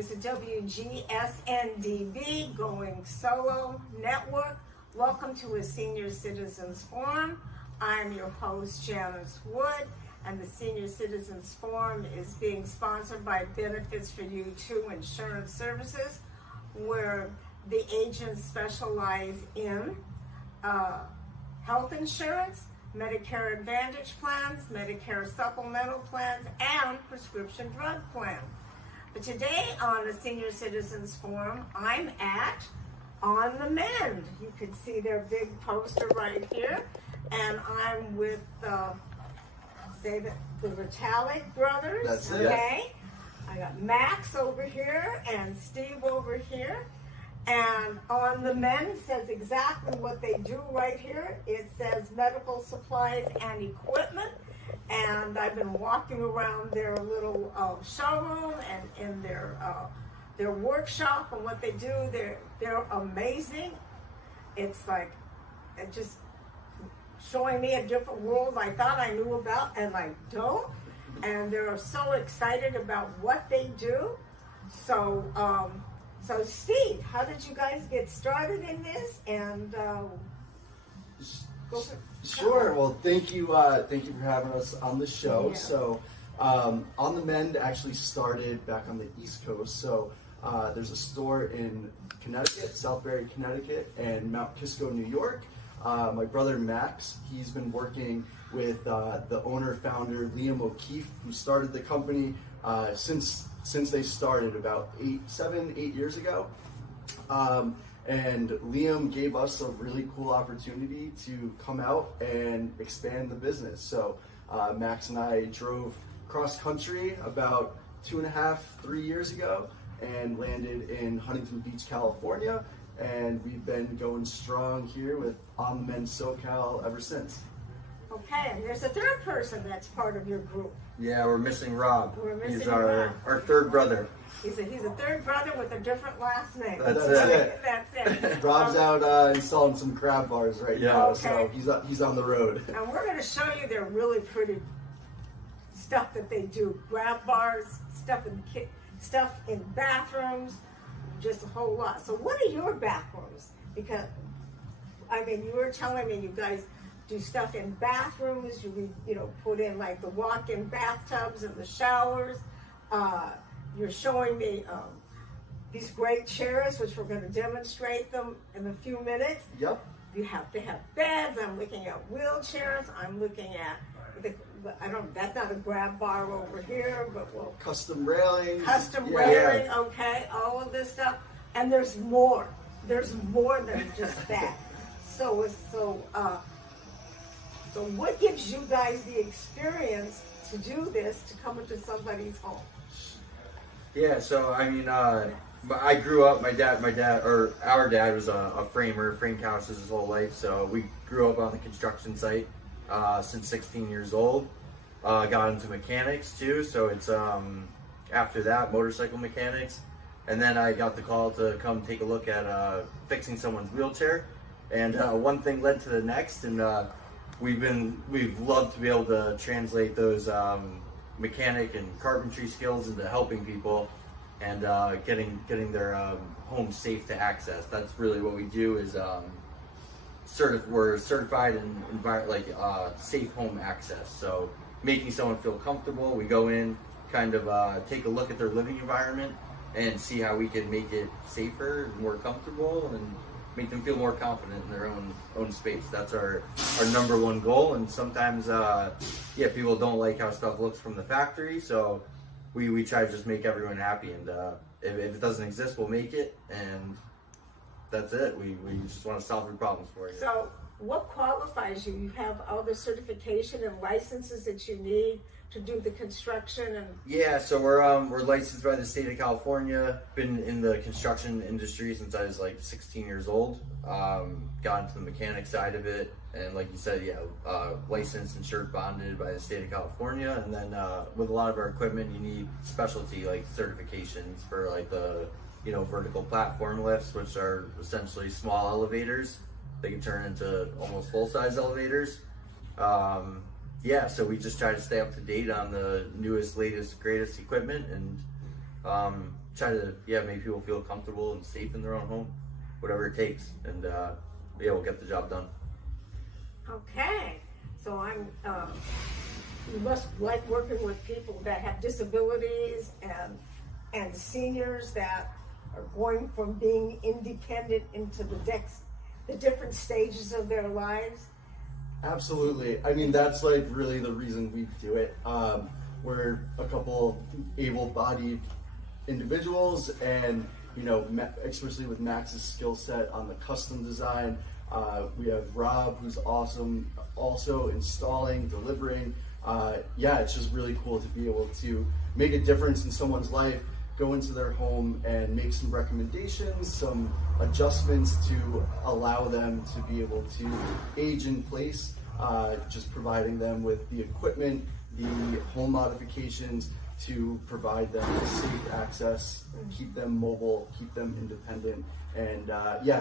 This is WGSN-DB, Going Solo Network. Welcome to a Senior Citizens Forum. I'm your host, Janice Wood, and the Senior Citizens Forum is being sponsored by Benefits for You 2 Insurance Services, where the agents specialize in health insurance, Medicare Advantage plans, Medicare supplemental plans, and prescription drug plans. But today on the Senior Citizens Forum, I'm at On the Mend. You can see their big poster right here. And I'm with, the Vitalik brothers. That's it. Okay. I got Max over here and Steve over here. And On the Mend says exactly what they do right here. It says medical supplies and equipment. And I've been walking around their little showroom and in their workshop and what they do. They're amazing. It's like just showing me a different world I thought I knew about and I don't. And they're so excited about what they do. So Steve, how did you guys get started in this? And Sure. Well, thank you for having us on the show. Yeah. So, On the Mend actually started back on the East Coast. So, there's a store in Connecticut, Southbury, Connecticut, and Mount Kisco, New York. My brother Max, he's been working with the owner-founder Liam O'Keefe, who started the company since they started about 8 years ago. And Liam gave us a really cool opportunity to come out and expand the business. So Max and I drove cross country about 2.5-3 years ago and landed in Huntington Beach, California. And we've been going strong here with On the Mend SoCal ever since. okay, and there's a third person that's part of your group. Yeah, we're missing Rob. He's our third brother. He's a third brother with a different last name. That's it. That's it. Rob's out installing some crab bars right now, so he's on the road. And we're going to show you their really pretty stuff that they do. Grab bars, stuff in bathrooms, just a whole lot. So what are your bathrooms? Because, I mean, you were telling me you guys do stuff in bathrooms, you put in like the walk-in bathtubs and the showers. You're showing me these great chairs, which we're going to demonstrate them in a few minutes. Yep. You have to have beds. I'm looking at wheelchairs. I'm looking at that's not a grab bar over here, but Custom railing. Railing, okay, all of this stuff. And there's more. There's more than just that. So what gives you guys the experience to do this, to come into somebody's home? Yeah, so I mean, I grew up. Our dad was a framer, framed houses his whole life. So we grew up on the construction site since 16 years old. Got into mechanics too. So it's after that motorcycle mechanics, and then I got the call to come take a look at fixing someone's wheelchair, and one thing led to the next, and we've loved to be able to translate those mechanic and carpentry skills into helping people and getting their home safe to access. That's really what we do. Is we're certified in safe home access. So making someone feel comfortable. We go in, kind of take a look at their living environment and see how we can make it safer and more comfortable and make them feel more confident in their own space. That's our number one goal. And sometimes, people don't like how stuff looks from the factory. So we try to just make everyone happy. And if it doesn't exist, we'll make it. And that's it. We just want to solve your problems for you. So what qualifies you? You have all the certification and licenses that you need to do the construction and... Yeah, so we're licensed by the state of California. Been in the construction industry since I was like 16 years old. Got into the mechanic side of it, and like you said, licensed, insured, bonded by the state of California. And then with a lot of our equipment, you need specialty like certifications for like the vertical platform lifts, which are essentially small elevators. They can turn into almost full-size elevators. So we just try to stay up to date on the newest, latest, greatest equipment and Try to make people feel comfortable and safe in their own home, whatever it takes, and we'll get the job done. Okay, so you must like working with people that have disabilities and seniors that are going from being independent into the different stages of their lives. Absolutely. I mean, that's like really the reason we do it. We're a couple able-bodied individuals, and especially with Max's skill set on the custom design, we have Rob, who's awesome, also installing, delivering. It's just really cool to be able to make a difference in someone's life, go into their home and make some recommendations, some adjustments to allow them to be able to age in place, just providing them with the equipment, the home modifications to provide them with safe access, keep them mobile, keep them independent. And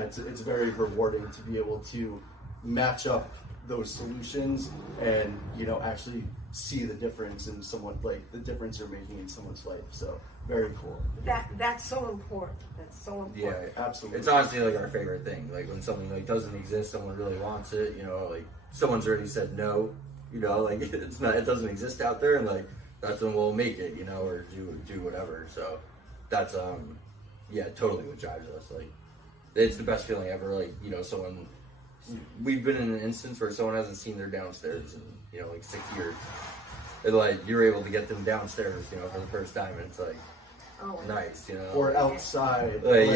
it's very rewarding to be able to match up those solutions and actually see the difference in someone, like the difference you're making in someone's life. So very cool. That's so important. That's so important. Yeah, absolutely. It's honestly like our favorite thing. Like when something like doesn't exist, someone really wants it. Like someone's already said no. Like it doesn't exist out there, and like that's when we'll make it. Or do whatever. So that's totally what drives us. Like it's the best feeling ever. Like someone. We've been in an instance where someone hasn't seen their downstairs in like 6 years, and like you're able to get them downstairs, for the first time, and it's like nice, Or outside, like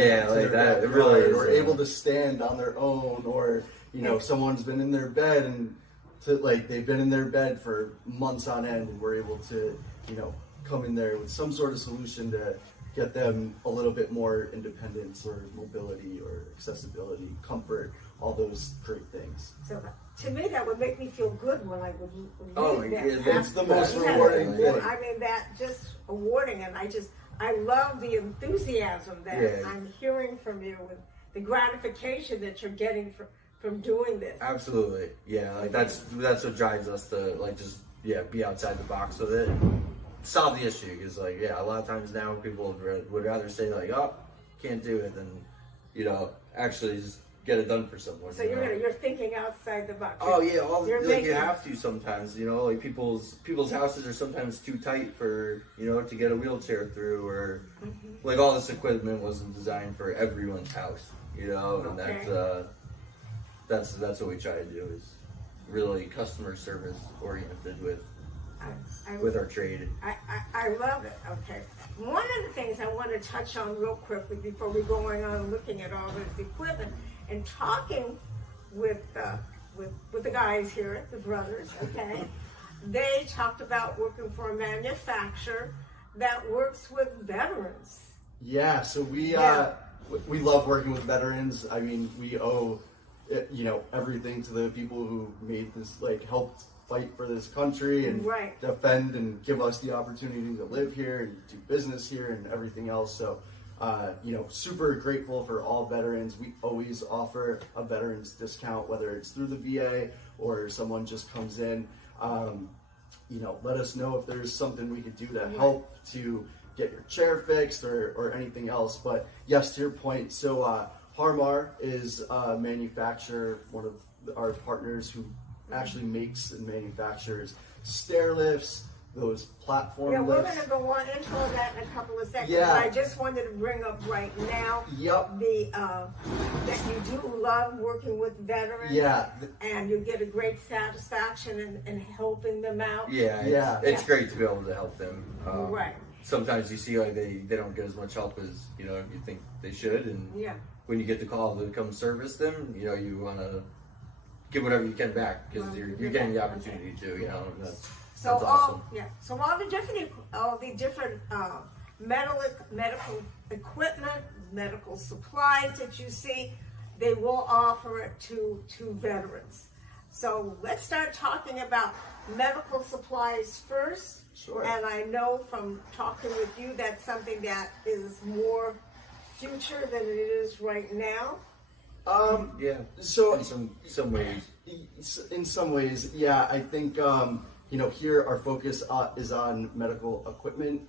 that. It really is. Or able to stand on their own, or someone's been in their bed and they've been in their bed for months on end, and we're able to come in there with some sort of solution to get them a little bit more independence or mobility or accessibility, comfort, all those great things. So to me, that would make me feel good when I would read that. It's the most rewarding thing. I mean, that just rewarding, and I love the enthusiasm that I'm hearing from you, and the gratification that you're getting from doing this. Absolutely, like that's what drives us to be outside the box with it. Solve the issue, because a lot of times now people would rather say oh, can't do it than actually just get it done for someone. So you're thinking outside the box. Oh yeah, you have to sometimes. Like people's houses are sometimes too tight for to get a wheelchair through, or like all this equipment wasn't designed for everyone's house. And that's what we try to do, is really customer service oriented with our trade. I love it. Okay. One of the things I want to touch on real quickly before we go on looking at all this equipment and talking with the guys here, the brothers, okay, they talked about working for a manufacturer that works with veterans. Yeah, so we love working with veterans. I mean, we owe everything to the people who made this, helped fight for this country and defend and give us the opportunity to live here and do business here and everything else. So, super grateful for all veterans. We always offer a veterans discount, whether it's through the VA or someone just comes in. Let us know if there's something we could do to help to get your chair fixed or anything else. But yes, to your point, so Harmar is a manufacturer, one of our partners who actually makes and manufactures stair lifts, those platform lifts. We're going to go on into that in a couple of seconds. Yeah. But I just wanted to bring up right now that you do love working with veterans. Yeah. And you get a great satisfaction in helping them out. It's great to be able to help them. Right. Sometimes you see they don't get as much help as you think they should, and when you get the call to come service them, you want to give whatever you can back, because you're getting the opportunity to, that's awesome. So all the different medical equipment, medical supplies that you see, they will offer it to veterans. So let's start talking about medical supplies first. Sure. And I know from talking with you, that's something that is more future than it is right now. So in some ways. In some ways, I think here our focus is on medical equipment.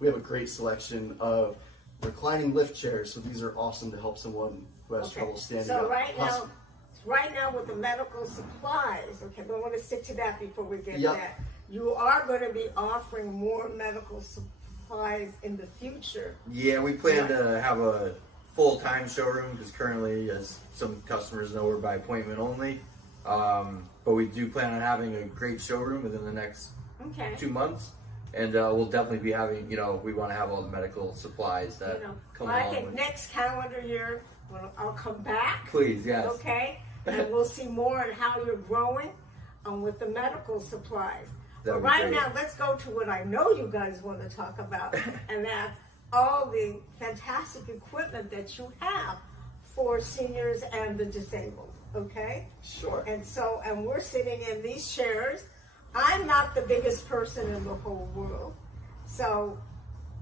We we have a great selection of reclining lift chairs. So these are awesome to help someone who has trouble standing so up. right now with the medical supplies, okay, but I want to stick to that before we get Yep. to that. You are going to be offering more medical supplies in the future. Yeah, we plan to have a full-time showroom because currently, as some customers know, we're by appointment only. But we do plan on having a great showroom within the next 2 months. And we'll definitely be having, we want to have all the medical supplies that come along I think with. next calendar year, I'll come back. Please, yes. Okay, and we'll see more on how you're growing with the medical supplies. That But would be right great. now, let's go to what I know you guys want to talk about, and that's all the fantastic equipment that you have for seniors and the disabled. Okay. Sure. And we're sitting in these chairs. I'm not the biggest person in the whole world. So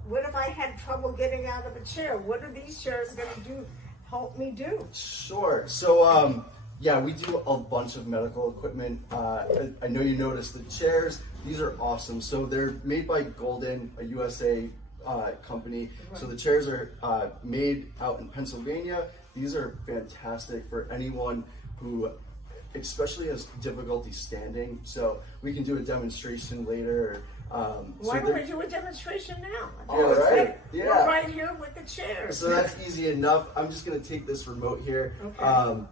what if I had trouble getting out of a chair? What are these chairs going to help me do? Sure. So, yeah, we do a bunch of medical equipment. I know you noticed the chairs. These are awesome. So they're made by Golden, a USA company. So the chairs are made out in Pennsylvania. These are fantastic for anyone who especially has difficulty standing. So we can do a demonstration later. Why don't we do a demonstration now? All right. Yeah. We're right here with the chairs. So that's easy enough. I'm just going to take this remote here. Okay.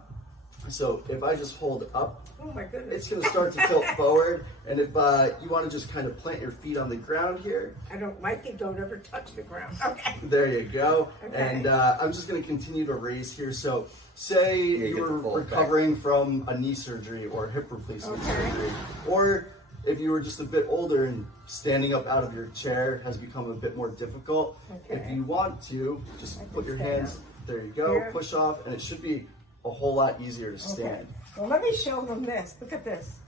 So if I just hold up, Oh my goodness. it's going to start to tilt forward. And if you want to just kind of plant your feet on the ground here, My feet don't ever touch the ground. Okay. there you go. Okay. And I'm just going to continue to raise here. So say you get the were full effect. recovering from a knee surgery or hip replacement Okay. surgery, or if you were just a bit older and standing up out of your chair has become a bit more difficult, Okay. if you want to, just put your stand hands, there you go, Here. push off, and it should be a whole lot easier to Okay. stand. Well, let me show them this. Look at this.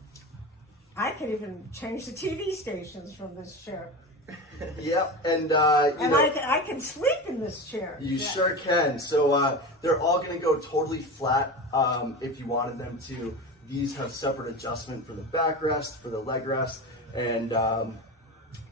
I can even change the TV stations from this chair. Yep, and And I can sleep in this chair. you sure can. So they're all going to go totally flat if you wanted them to. These have separate adjustment for the backrest, for the leg rest, and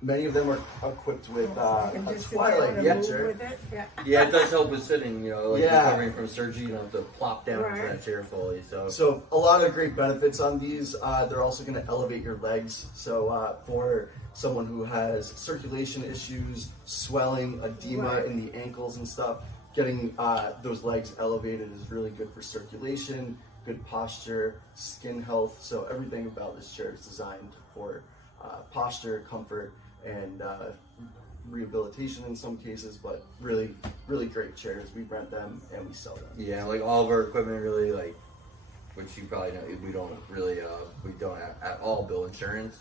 many of them are equipped with I can a just sit down twilight and move chair. with it. Yeah. Yeah, it does help with sitting, like Yeah. recovering from surgery, you don't have to plop down into Right. that chair fully. So a lot of great benefits on these. They're also going to elevate your legs. So for someone who has circulation issues, swelling, edema Right. in the ankles and stuff, getting those legs elevated is really good for circulation, good posture, skin health. So everything about this chair is designed for posture, comfort, and rehabilitation in some cases, but really, really great chairs. We rent them and we sell them. Yeah, like all of our equipment really, like, which you probably know, we don't really, we don't at all bill insurance.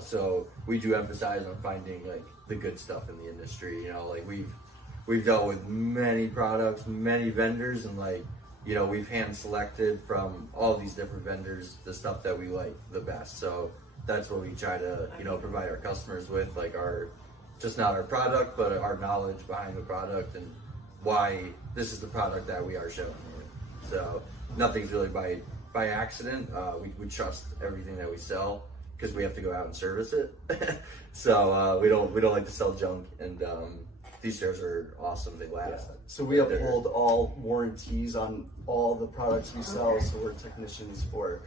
So we do emphasize on finding like the good stuff in the industry. Like we've dealt with many products, many vendors, and like, we've hand selected from all these different vendors the stuff that we like the best. So that's what we try to, provide our customers with, like just not our product, but our knowledge behind the product and why this is the product that we are showing you. So nothing's really by accident. We trust everything that we sell because we have to go out and service it. So we don't like to sell junk, and these chairs are awesome. They last. Yeah. So we uphold all warranties on all the products we sell. So we're technicians for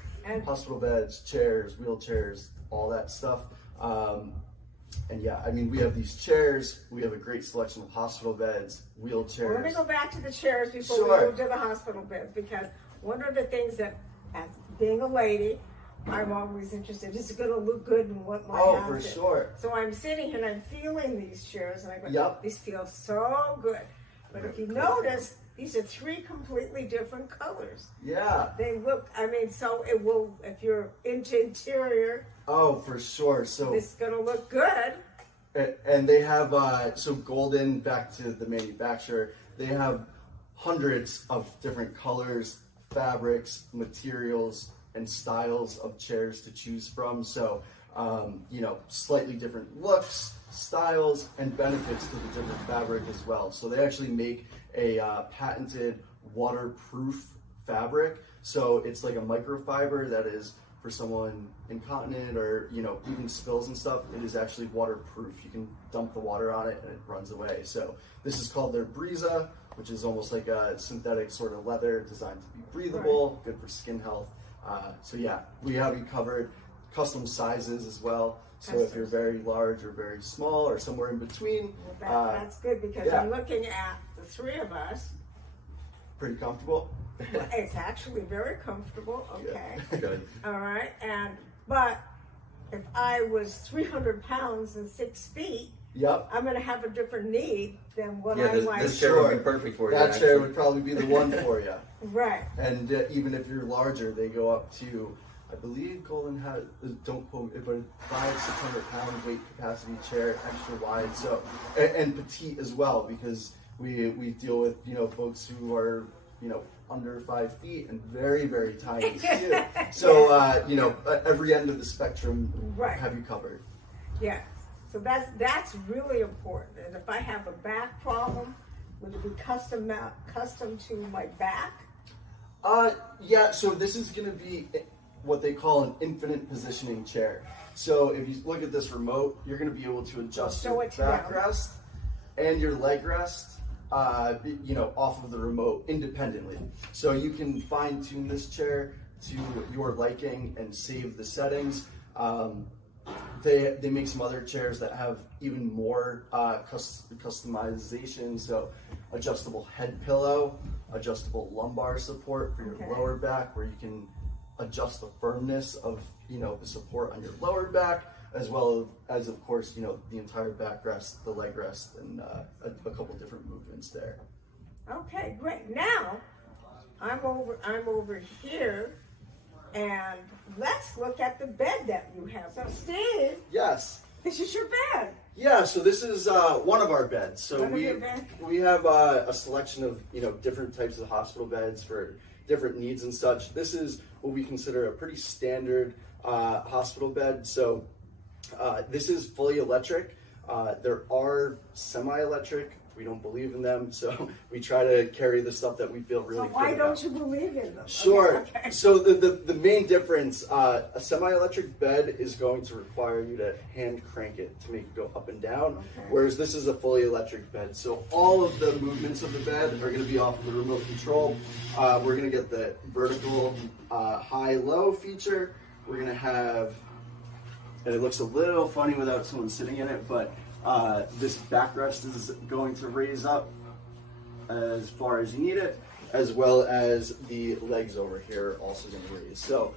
hospital beds, chairs, wheelchairs, all that stuff. And yeah, I mean, we have these chairs. We have a great selection of hospital beds, wheelchairs. Well, let me go back to the chairs before Sure. we move to the hospital beds, because one of the things that, as being a lady, I'm always interested. Is it going to look good in what my house for is? sure. So I'm sitting here and I'm feeling these chairs, and I go, Yep. these feel so good. But if you notice, these are three completely different colors. Yeah. They look, so it will, if you're into interior, Oh, for sure. So this is going to look good. and they have so Golden, back to the manufacturer, they have hundreds of different colors, fabrics, materials, and styles of chairs to choose from. So slightly different looks, styles, and benefits to the different fabric as well. So they actually make a patented waterproof fabric. So it's like a microfiber that is for someone incontinent or, you know, even spills and stuff, it is actually waterproof. You can dump the water on it and it runs away. So this is called their Breeza, which is almost like a synthetic sort of leather designed to be breathable, good for skin health. So yeah, we have you covered. Custom sizes as well. So if you're very large or very small or somewhere in between. Well, that's good because yeah. I'm looking at the three of us. Pretty comfortable. It's actually very comfortable. Okay. Good. All right. But if I was 300 pounds and 6 feet, Yep. I'm going to have a different need than what Yeah, I might. this chair would be perfect for you. That chair actually. would probably be the one for you. Right. And even if you're larger, they go up to, I believe Golden has, don't quote it, but 500-600 pound weight capacity chair, extra wide. So and petite as well, because we deal with, you know, folks who are, you know, under 5 feet and very, very tiny too. So you know, every end of the spectrum, Right. have you covered. Yeah. So that's really important. And if I have a back problem, would it be custom to my back? Yeah. So this is going to be what they call an infinite positioning chair. So if you look at this remote, you're going to be able to adjust Show your it back down. rest and your leg rest, you know, off of the remote independently. So you can fine tune this chair to your liking and save the settings. They make some other chairs that have even more customization. So adjustable head pillow, adjustable lumbar support for your Okay. lower back, where you can adjust the firmness of, you know, the support on your lower back, as well as of course, you know, the entire backrest, the leg rest, and a couple different movements there. Okay, great. Now I'm over here, and let's look at the bed that you have. So Steve, Yes. this is your bed. Yeah, so this is one of our beds. So One of your beds? we have a selection of, you know, different types of hospital beds for different needs and such. This is what we consider a pretty standard hospital bed. So this is fully electric. There are semi-electric. We don't believe in them, so we try to carry the stuff that we feel really So why good don't about. you believe in them? Sure. Okay. So the main difference, a semi-electric bed is going to require you to hand crank it to make it go up and down, Okay. whereas this is a fully electric bed. So all of the movements of the bed are going to be off of the remote control. We're going to get the vertical high-low feature. We're going to have, and it looks a little funny without someone sitting in it, but this backrest is going to raise up as far as you need it, as well as the legs over here are also going to raise. So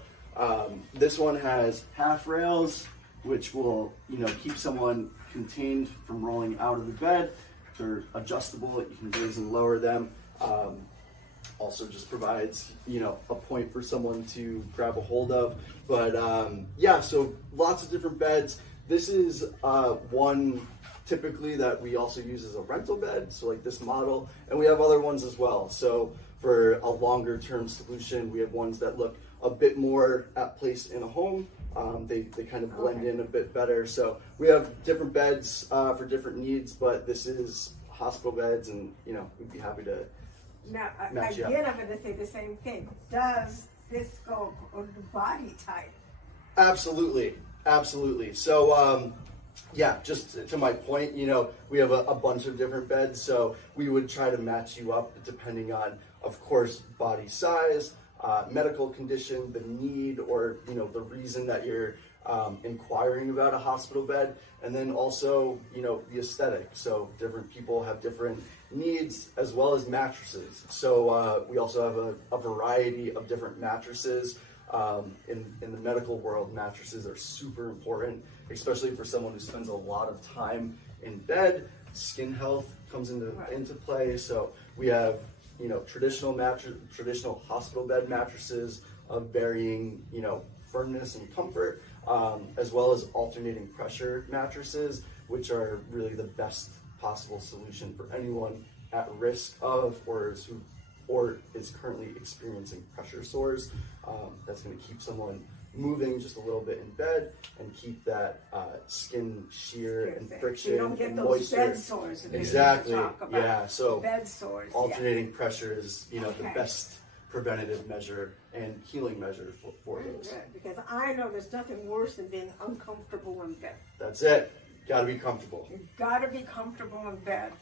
this one has half rails, which will, you know, keep someone contained from rolling out of the bed. They're adjustable; you can raise and lower them. Also, just provides, you know, a point for someone to grab a hold of. But yeah, so lots of different beds. This is one typically that we also use as a rental bed, so like this model, and we have other ones as well. So for a longer term solution, we have ones that look a bit more at place in a home. They kind of blend in a bit better. So we have different beds for different needs, but this is hospital beds, and you know, we'd be happy to Now, match you up. again, I'm going to say the same thing. Does this go on the body type? Absolutely, absolutely. So, yeah, just to my point, you know, we have a bunch of different beds, so we would try to match you up depending on, of course, body size, medical condition, the need, or, you know, the reason that you're inquiring about a hospital bed, and then also, you know, the aesthetic. So different people have different needs, as well as mattresses. So we also have a variety of different mattresses. In the medical world, mattresses are super important, especially for someone who spends a lot of time in bed. Skin health comes into play. So we have, you know, traditional hospital bed mattresses of varying, you know, firmness and comfort, as well as alternating pressure mattresses, which are really the best possible solution for anyone at risk of or is currently experiencing pressure sores. That's going to keep someone moving just a little bit in bed and keep that skin shear and friction You don't get and those moisture. bed sores. Exactly. Talk about Yeah. So bed sores. alternating pressure is, you know, the Okay. best preventative measure and healing measure for Very those. good, because I know there's nothing worse than being uncomfortable in bed. That's it. Got to be comfortable. You've got to be comfortable in bed,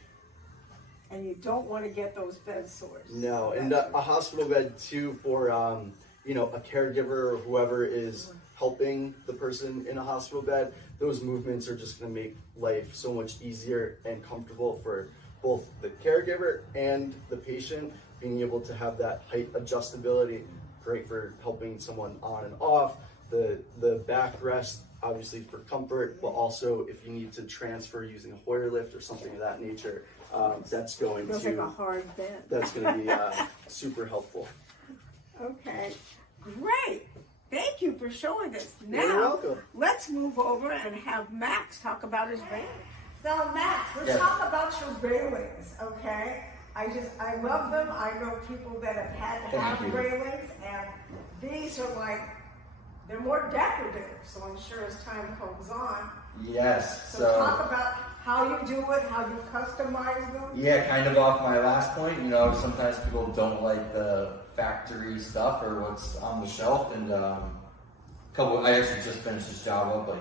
and you don't want to get those bed sores. No, and a hospital bed too for you know, a caregiver or whoever is helping the person in a hospital bed. Those movements are just going to make life so much easier and comfortable for both the caregiver and the patient. Being able to have that height adjustability, great for helping someone on and off. The backrest, obviously for comfort, but also if you need to transfer using a Hoyer lift or something of that nature, that's going Feels like a hard bed. that's going to be super helpful. Okay, great. Thank you for showing us. You're Now, welcome. let's move over and have Max talk about his railings. So, Max, let's Yeah. talk about your railings, okay? I love them. I know people that have had to Thank have you. railings, and these are like, they're more decorative, so I'm sure as time goes on. Yes. So talk about how you do it, how you customize them. Yeah, kind of off my last point, you know, sometimes people don't like the factory stuff or what's on the shelf, and I actually just finished this job up like,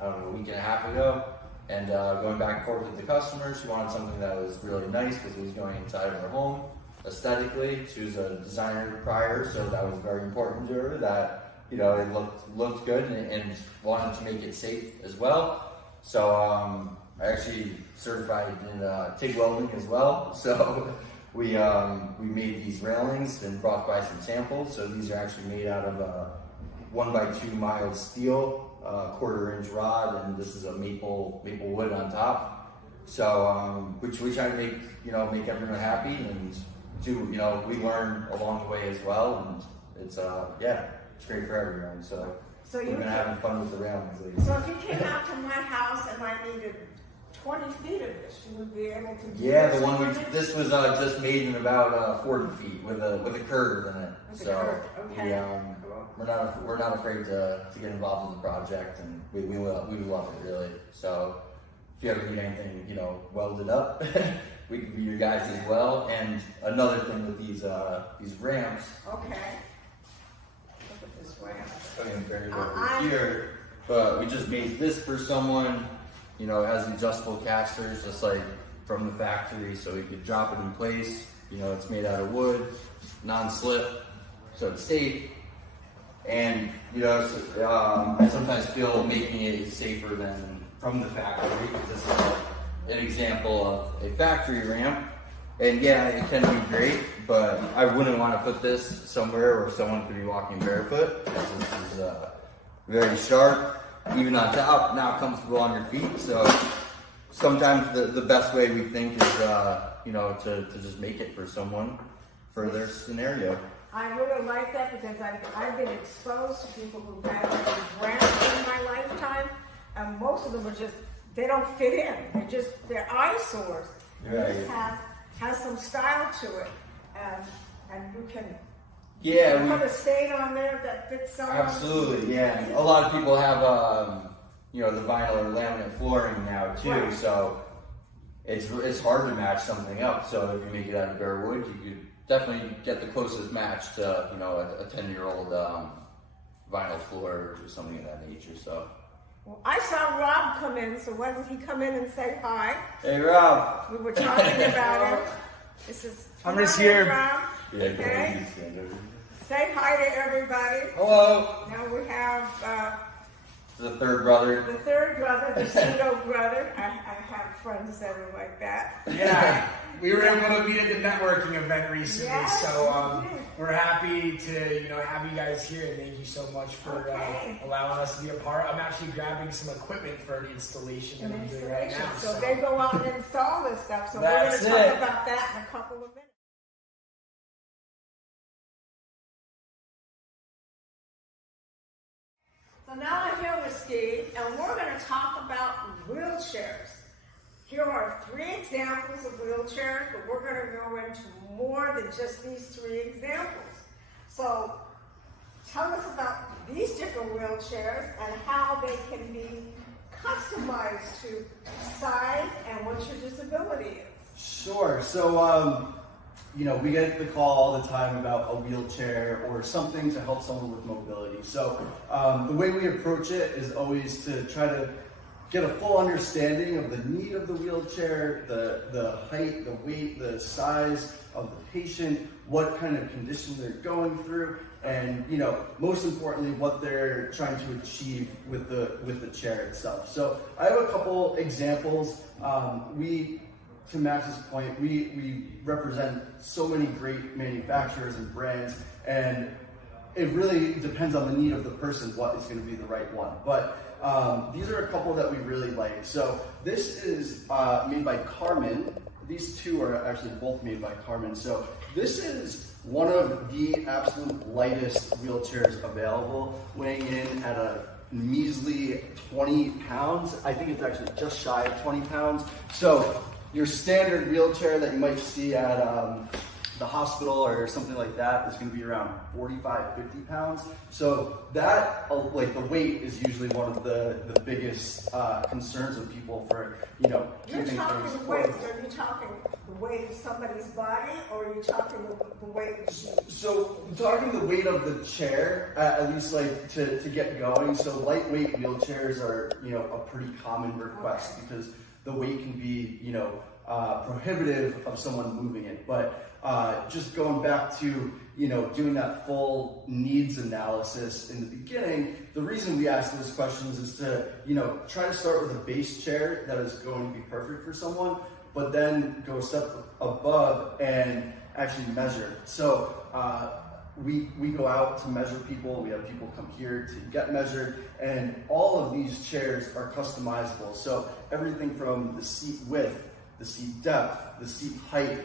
I don't know, a week and a half ago, and going back and forth with the customers. She wanted something that was really nice because it was going inside of her home aesthetically. She was a designer prior, so that was very important to her, that, you know, it looked good, and wanted to make it safe as well. So I actually certified in TIG welding as well. So we made these railings and brought by some samples. So these are actually made out of 1x2 mild steel, 1/4 inch rod, and this is a maple wood on top. So which we try to make everyone happy, and do, you know, we learn along the way as well, and it's it's great for everyone. So So we've been having fun with the railings lately. So if you came out to my house and I needed 20 feet of this, you would be able to do Yeah, this the one for me? this was just made in about 40 feet with a curve in it. With a So curve, okay. we're not afraid to get involved in the project, and we love it really. So if you ever need anything, you know, welded up, we can be your guys as well. And another thing with these ramps, Okay. Look at this ramp. I'm gonna bury it I- over here, but we just made this for someone, you know, it has adjustable casters just like from the factory, so we could drop it in place. You know, it's made out of wood, non-slip, so it's safe. And, you know, I sometimes feel making it safer than from the factory, because this is an example of a factory ramp. And yeah, it can be great, but I wouldn't want to put this somewhere where someone could be walking barefoot, because this is very sharp, even on top, not comfortable on your feet. So sometimes the best way we think is, you know, to just make it for someone for their scenario. I really like that because I've been exposed to people who've had these ramps in my lifetime, and most of them are just, they don't fit in. They're eyesores. Right. This has some style to it, and you can put a stain on there that fits someone. Absolutely, yeah. A lot of people have, you know, the vinyl or laminate flooring now too, Right. so it's hard to match something up. So if you make it out of bare wood, you could definitely get the closest match to, you know, a 10-year-old vinyl floor or something of that nature. So. Well, I saw Rob come in, so why don't he come in and say hi? Hey, Rob. We were talking about it. This is I'm just here. Rob. Yeah, Okay. stand over. Say hi to everybody. Hello. Now we have The third brother. the third brother, the pseudo brother. I have friends that are like that. Yeah, we were able to meet at the networking event recently, Yes, so we did. we're happy to have you guys here, and thank you so much for Okay. allowing us to be a part. I'm actually grabbing some equipment for an installation that I'm doing right now. So they go out and install this stuff. So That's we're going to it. talk about that in a couple of minutes. So now I'm here with Steve, and we're going to talk about wheelchairs. Here are 3 examples of wheelchairs, but we're going to go into more than just these 3 examples. So tell us about these different wheelchairs and how they can be customized to size and what your disability is. Sure. So we get the call all the time about a wheelchair or something to help someone with mobility. So the way we approach it is always to try to get a full understanding of the need of the wheelchair, the height, the weight, the size of the patient, what kind of condition they're going through, and most importantly, what they're trying to achieve with the chair itself. So I have a couple examples. To Max's point, we represent so many great manufacturers and brands, and it really depends on the need of the person what is going to be the right one. But these are a couple that we really like. So this is made by Carmen. These two are actually both made by Carmen. So this is one of the absolute lightest wheelchairs available, weighing in at a measly 20 pounds. I think it's actually just shy of 20 pounds. So your standard wheelchair that you might see at the hospital or something like that is going to be around 45, 50 pounds. So that, like, the weight is usually one of the biggest concerns of people for, You're keeping talking things weight, portable. so are you talking the weight of somebody's body, or are you talking the weight of the sheet? So talking the weight of the chair, at least like to get going. So lightweight wheelchairs are, a pretty common request because the weight can be, prohibitive of someone moving it. But just going back to, doing that full needs analysis in the beginning, the reason we ask those questions is to, try to start with a base chair that is going to be perfect for someone, but then go a step above and actually measure. So we go out to measure people. We have people come here to get measured, and all of these chairs are customizable. So everything from the seat width, the seat depth, the seat height,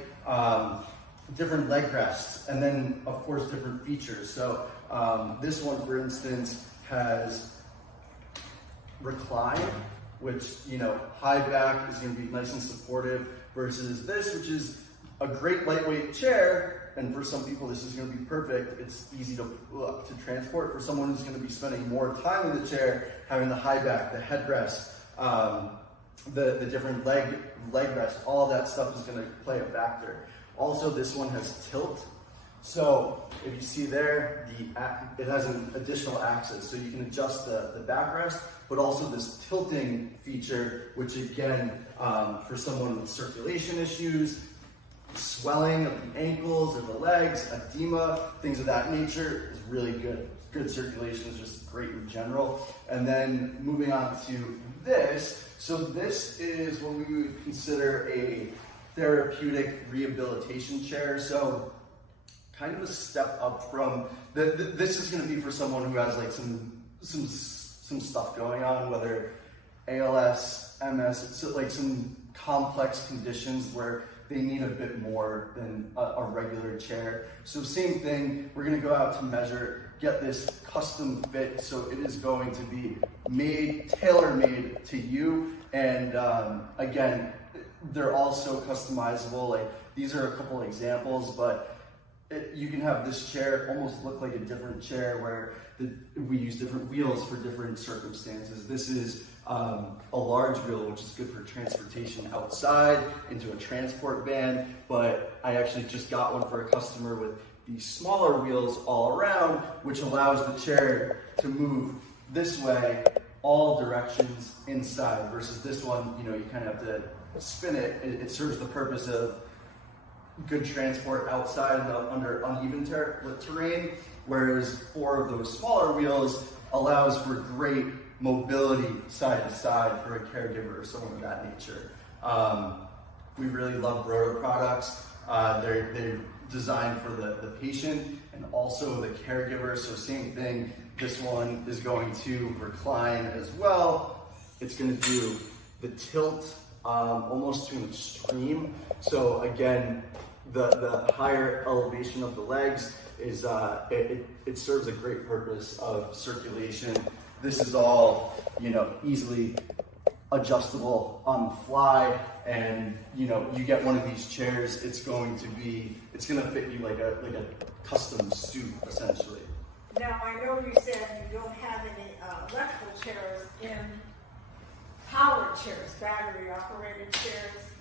different leg rests, and then of course different features. So this one, for instance, has recline, which, high back is going to be nice and supportive, versus this, which is a great lightweight chair. And for some people, this is going to be perfect. It's easy to transport. For someone who's going to be spending more time in the chair, having the high back, the headrest, the different leg rests, all that stuff is going to play a factor. Also, this one has tilt. So if you see there, it has an additional axis, so you can adjust the backrest, but also this tilting feature, which again, for someone with circulation issues, swelling of the ankles or the legs, edema, things of that nature, is really good. Good circulation is just great in general. And then moving on to this. So this is what we would consider a therapeutic rehabilitation chair. So kind of a step up from this is going to be for someone who has like some stuff going on, whether ALS, MS, it's like some complex conditions where they need a bit more than a regular chair. So same thing, we're going to go out to measure, get this custom fit, so it is going to be tailor-made to you. And again, they're also customizable. Like, these are a couple examples, but you can have this chair almost look like a different chair where we use different wheels for different circumstances. This is a large wheel, which is good for transportation outside into a transport van, but I actually just got one for a customer with these smaller wheels all around, which allows the chair to move this way, all directions inside, versus this one, you kind of have to spin it. It serves the purpose of good transport outside under uneven terrain, whereas 4 of those smaller wheels allows for great mobility side to side for a caregiver or someone of that nature. We really love Brodo products. They're designed for the patient and also the caregiver. So same thing, this one is going to recline as well. It's going to do the tilt almost to an extreme. So again, the higher elevation of the legs is it serves a great purpose of circulation. This is all, easily adjustable on the fly, and you get one of these chairs, it's going to fit you like a custom suit, essentially. Now, I know you said you don't have any electrical chairs in powered chairs, battery operated chairs.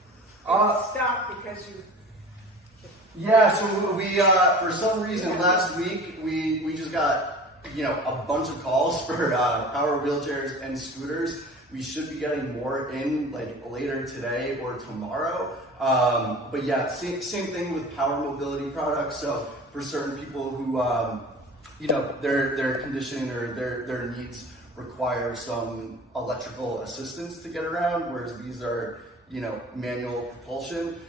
Stop because you Yeah, so we for some reason last week we just got a bunch of calls for power wheelchairs and scooters. We should be getting more in like later today or tomorrow. But yeah, same thing with power mobility products. So for certain people who their condition or their needs require some electrical assistance to get around, whereas these are manual propulsion.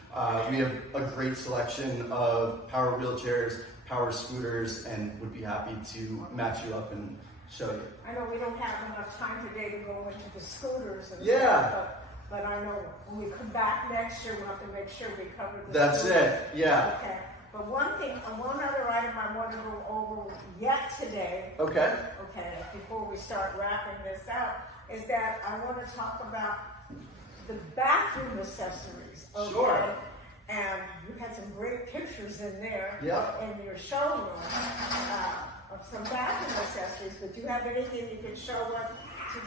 We have a great selection of power wheelchairs, power scooters, and would be happy to match you up and show you. I know we don't have enough time today to go into the scooters and Yeah. stuff, but I know when we come back next year, we'll have to make sure we cover the That's scooters. it, yeah. Okay, but one other item I want to go over yet today, Okay. okay, before we start wrapping this out, is that I want to talk about the bathroom accessories, okay? Sure. And you had some great pictures in there Yep. in your showroom of some bathroom accessories, but do you have anything you can show us?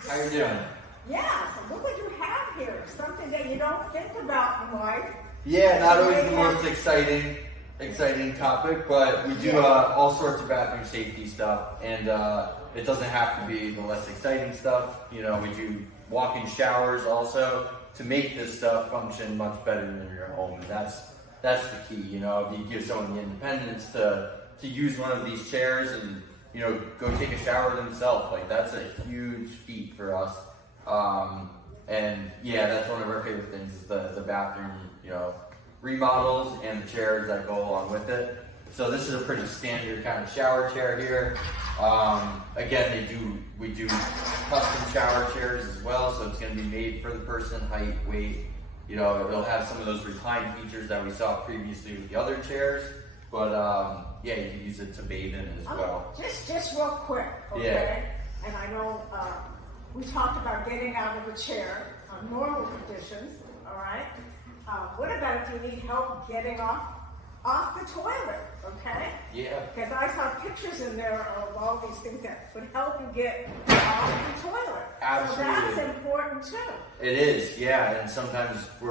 How you doing? Yeah, so look what you have here, something that you don't think about in life. Yeah, not always the most exciting topic, but we do all sorts of bathroom safety stuff, and it doesn't have to be the less exciting stuff. We do walk-in showers also to make this stuff function much better than your home, and that's the key. If you give someone the independence to use one of these chairs and go take a shower themselves, like that's a huge feat for us. And yeah, that's one of our favorite things is the bathroom remodels and the chairs that go along with it. So this is a pretty standard kind of shower chair here. Again, we do custom shower chairs as well, so it's going to be made for the person, height, weight. It'll have some of those recline features that we saw previously with the other chairs, but yeah, you can use it to bathe in as well. Just real quick, okay? Yeah. And I know we talked about getting out of the chair on normal conditions, all right? What about if you need help getting off the toilet, okay? Yeah. Because I saw pictures in there of all these things that would help you get off the toilet. Absolutely. So that's important too. It is, yeah, and sometimes we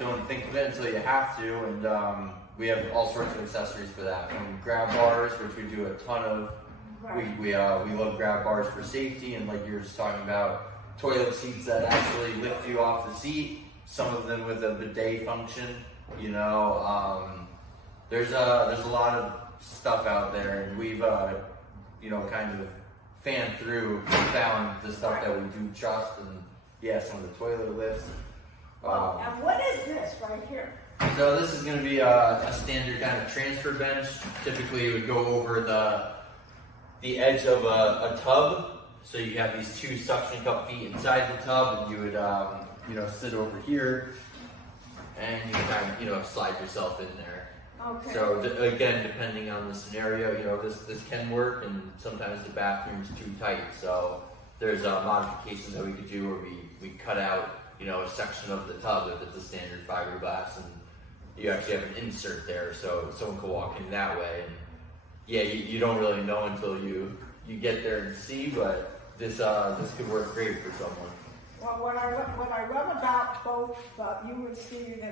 don't think of it until you have to, and we have all sorts of accessories for that, from grab bars, which we do a ton of. Right. We love grab bars for safety, and like you were just talking about, toilet seats that actually lift you off the seat. Some of them with a bidet function. There's a lot of stuff out there, and we've kind of fanned through, found the stuff that we do trust, and yeah, some of the toilet lifts. And what is this right here? So this is going to be a standard kind of transfer bench. Typically, it would go over the edge of a tub. So you have these two suction cup feet inside the tub, and you would sit over here, and you kind of slide yourself in there. Okay. So again, depending on the scenario, this can work, and sometimes the bathroom's too tight. So there's modifications that we could do where we cut out a section of the tub if it's a standard fiberglass, and you actually have an insert there, so someone can walk in that way. And yeah, you don't really know until you get there and see, but this could work great for someone. Well, what I love about both you and Steve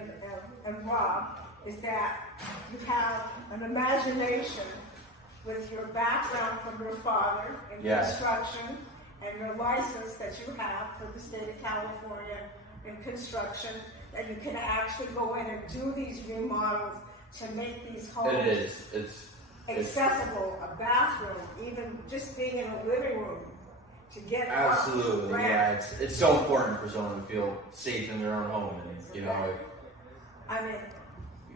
and Rob is that you have an imagination with your background from your father in construction and your license that you have for the state of California in construction, that you can actually go in and do these remodels to make these homes accessible, a bathroom, even just being in a living room to get Absolutely, up, yeah. It's so important for someone to feel safe in their own home, and I mean,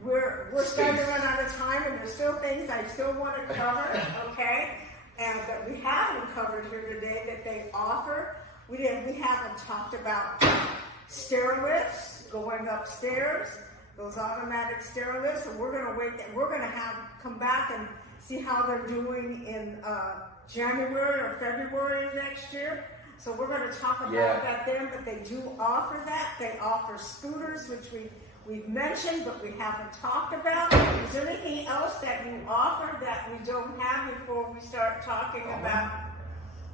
we're starting to run out of time, and there's still things I still want to cover, okay? And that we haven't covered here today that they offer. We haven't talked about stair lifts, going upstairs, those automatic stair lifts, and we're going to wait. We're going to come back and see how they're doing in January or February next year. So we're going to talk about that then, but they do offer that. They offer scooters, which we've mentioned, but we haven't talked about. Is there anything else that you offer that we don't have before we start talking about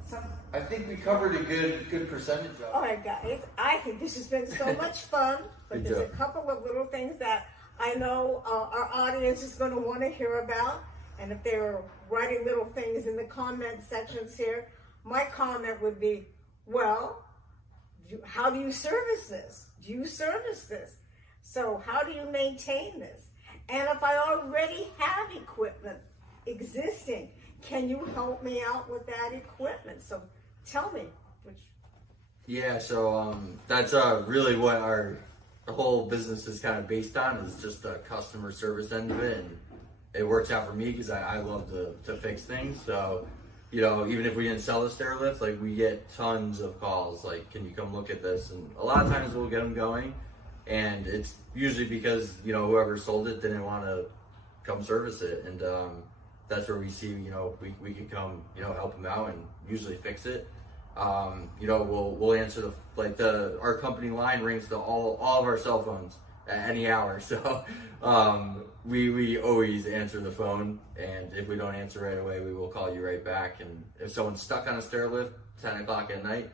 some? I think we covered a good percentage of it. All right, guys. I think this has been so much fun, but there's a couple of little things that I know our audience is going to want to hear about, and if they're writing little things in the comment sections here, my comment would be, well, how do you service this? Do you service this? So how do you maintain this? And if I already have equipment existing, can you help me out with that equipment? So tell me. Yeah, so that's really what our whole business is kind of based on, is just the customer service end of it. And it works out for me because I love to fix things. So, you know, even if we didn't sell the stair lift, like, we get tons of calls like, can you come look at this? And a lot of times we'll get them going, and it's usually because, you know, whoever sold it didn't want to come service it. And that's where we see, you know, we can come, you know, help them out and usually fix it. You know, we'll answer our company line rings to all of our cell phones at any hour. So we always answer the phone, and if we don't answer right away, we will call you right back. And if someone's stuck on a stair lift 10 o'clock at night,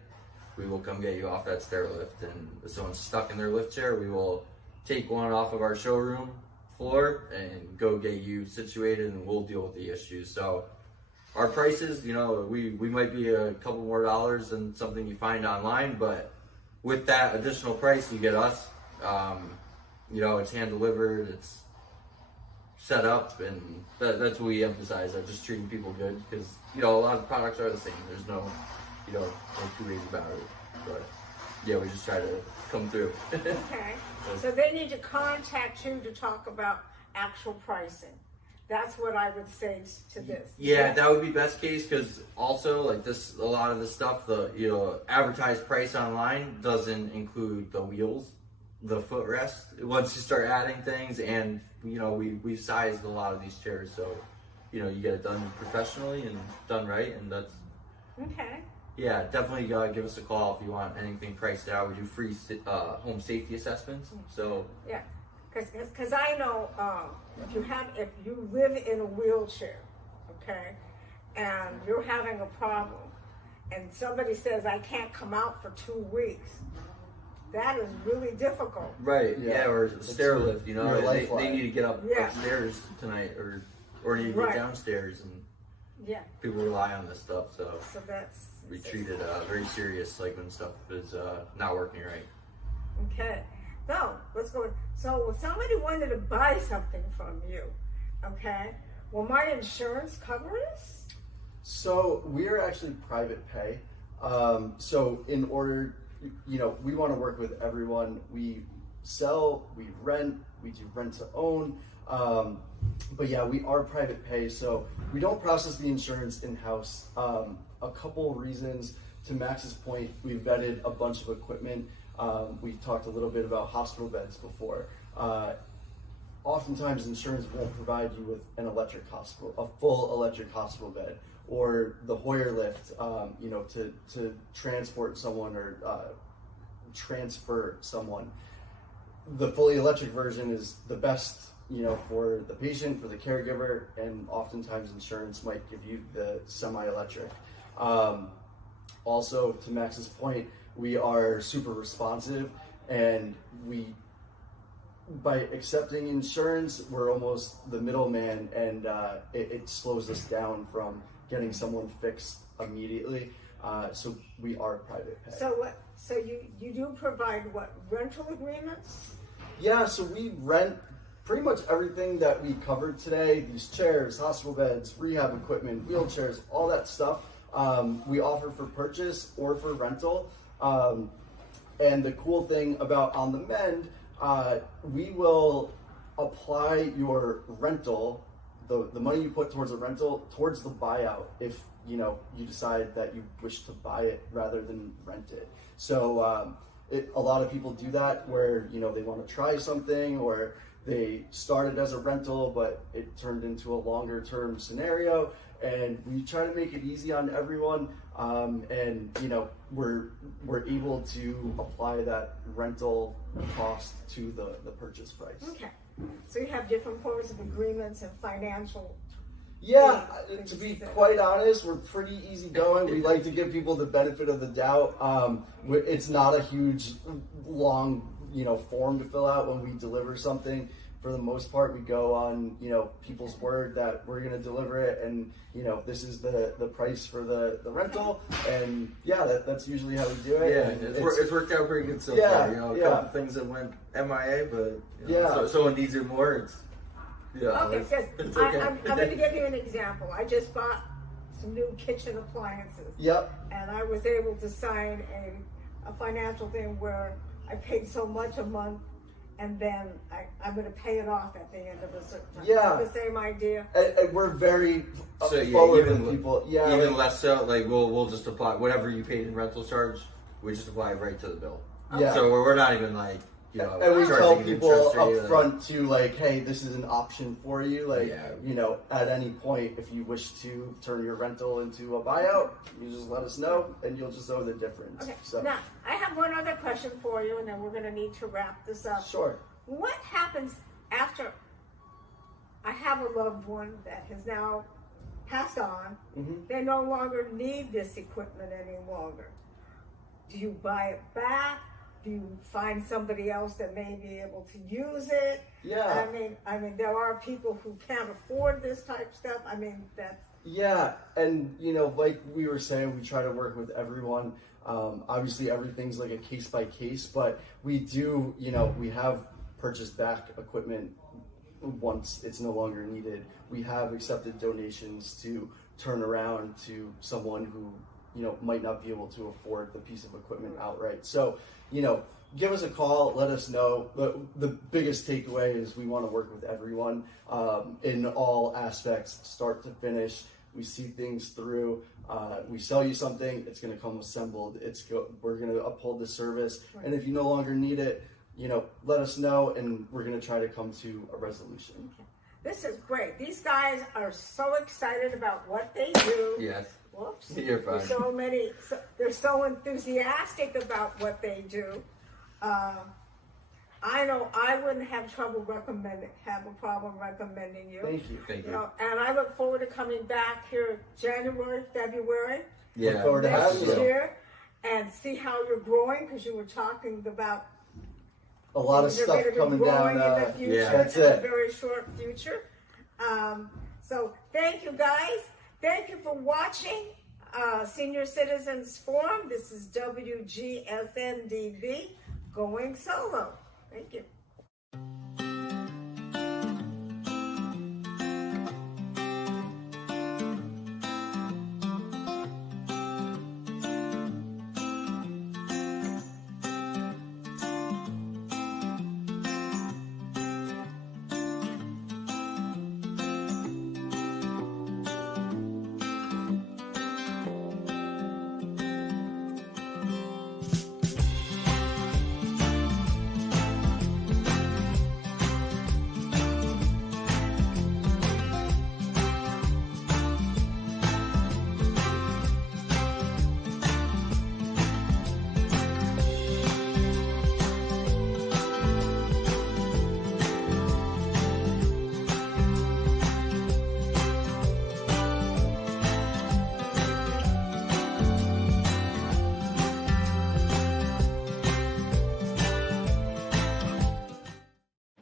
we will come get you off that stair lift. And if someone's stuck in their lift chair, we will take one off of our showroom floor and go get you situated, and we'll deal with the issues. So our prices, you know, we might be a couple more dollars than something you find online, but with that additional price, you get us. You know, it's hand delivered, it's set up, and that's what we emphasize, just treating people good, because, you know, a lot of products are the same. There's no, you know, no two ways about it. But yeah, we just try to come through. Okay. So they need to contact you to talk about actual pricing. That's what I would say to this. Yeah, that would be best case, because also, like, this, a lot of the stuff, the, you know, advertised price online doesn't include the wheels, the footrest. Once you start adding things, and, you know, we've sized a lot of these chairs, so, you know, you get it done professionally and done right, and that's okay. Yeah, definitely give us a call if you want anything priced out. We do free home safety assessments. So yeah, because I know if you live in a wheelchair, okay, and you're having a problem, and somebody says I can't come out for 2 weeks, that is really difficult. Right. Yeah, or a stair lift. You know, they need to get upstairs tonight, or need to get downstairs, and people rely on this stuff. So that's. We treat it very serious, like when stuff is not working right. Okay. So let's go. So if somebody wanted to buy something from you, okay, will my insurance cover this? So we're actually private pay. So in order, you know, we want to work with everyone. We sell, we rent, we do rent to own. But yeah, we are private pay, so we don't process the insurance in-house. A couple reasons. To Max's point, we've vetted a bunch of equipment. We talked a little bit about hospital beds before. Oftentimes insurance won't provide you with a full electric hospital bed, or the Hoyer lift, you know, to transport someone or transfer someone. The fully electric version is the best, you know, for the patient, for the caregiver, and oftentimes insurance might give you the semi-electric. Also, to Max's point, we are super responsive, and by accepting insurance, we're almost the middleman, and it slows us down from getting someone fixed immediately. So we are private pay. So you do provide what, rental agreements? Yeah, so we rent pretty much everything that we covered today. These chairs, hospital beds, rehab equipment, wheelchairs, all that stuff. We offer for purchase or for rental. And the cool thing about On the Mend, we will apply your rental, the money you put towards a rental, towards the buyout if, you know, you decide that you wish to buy it rather than rent it. So a lot of people do that where, you know, they want to try something, or they started as a rental but it turned into a longer term scenario, and we try to make it easy on everyone. And, you know, we're able to apply that rental cost to the purchase price. Okay. So you have different forms of agreements and financial. Yeah, to be quite honest, we're pretty easygoing. We like to give people the benefit of the doubt. It's not a huge, long form to fill out when we deliver something. For the most part, we go on, people's word that we're going to deliver it, and, this is the price for the rental, and that's usually how we do it. Yeah, it's worked out pretty good so far. A couple things that went MIA, but so someone needs it more. It's it's okay. I'm going to give you an example. I just bought some new kitchen appliances. Yep. And I was able to sign a financial thing where I paid so much a month, and then I'm going to pay it off at the end of a certain time. Yeah. Is that the same idea? And we're very forward with people. Yeah. Even less so, like we'll just apply whatever you paid in rental charge. We just apply right to the bill. Yeah. So we're not even like and we tell charging people interest up rate, front too, like, hey, this is an option for you. Like, at any point, if you wish to turn your rental into a buyout, you just let us know, and you'll just owe the difference. Okay. So Now, I have one other question for you, and then we're going to need to wrap this up. sure. What happens after I have a loved one that has now passed on? Mm-hmm. They no longer need this equipment any longer. Do you buy it back? Do you find somebody else that may be able to use it? Yeah. I mean, there are people who can't afford this type of stuff. I mean, that's... Yeah, and like we were saying, we try to work with everyone. Obviously, everything's like a case by case, but we do, we have purchased back equipment once it's no longer needed. We have accepted donations to turn around to someone who might not be able to afford the piece of equipment outright. So, give us a call, let us know. The biggest takeaway is we want to work with everyone in all aspects, start to finish. We see things through. We sell you something, it's going to come assembled. We're going to uphold the service. Right. And if you no longer need it, let us know, and we're going to try to come to a resolution. Okay. This is great. These guys are so excited about what they do. Yes. Whoops. You're fine. They're so enthusiastic about what they do. I know I wouldn't have a problem recommending you. Thank you. And I look forward to coming back here January, February. Yeah. Look forward to having you year and see how you're growing, because you were talking about a lot of stuff coming down. In the future, that's in it. a very short future. So thank you guys. Thank you for watching Senior Citizens Forum. This is WGSN-DB going solo. Thank you.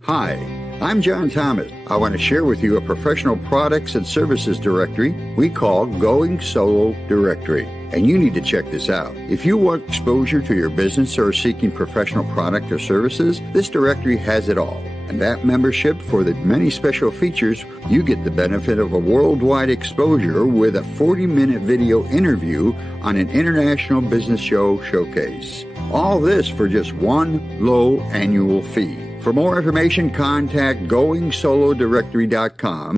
Hi, I'm John Thomas. I want to share with you a professional products and services directory we call Going Solo Directory. And you need to check this out. If you want exposure to your business or are seeking professional product or services, this directory has it all. And that membership, for the many special features, you get the benefit of a worldwide exposure with a 40-minute video interview on an international business show showcase. All this for just one low annual fee. For more information, contact GoingSoloDirectory.com.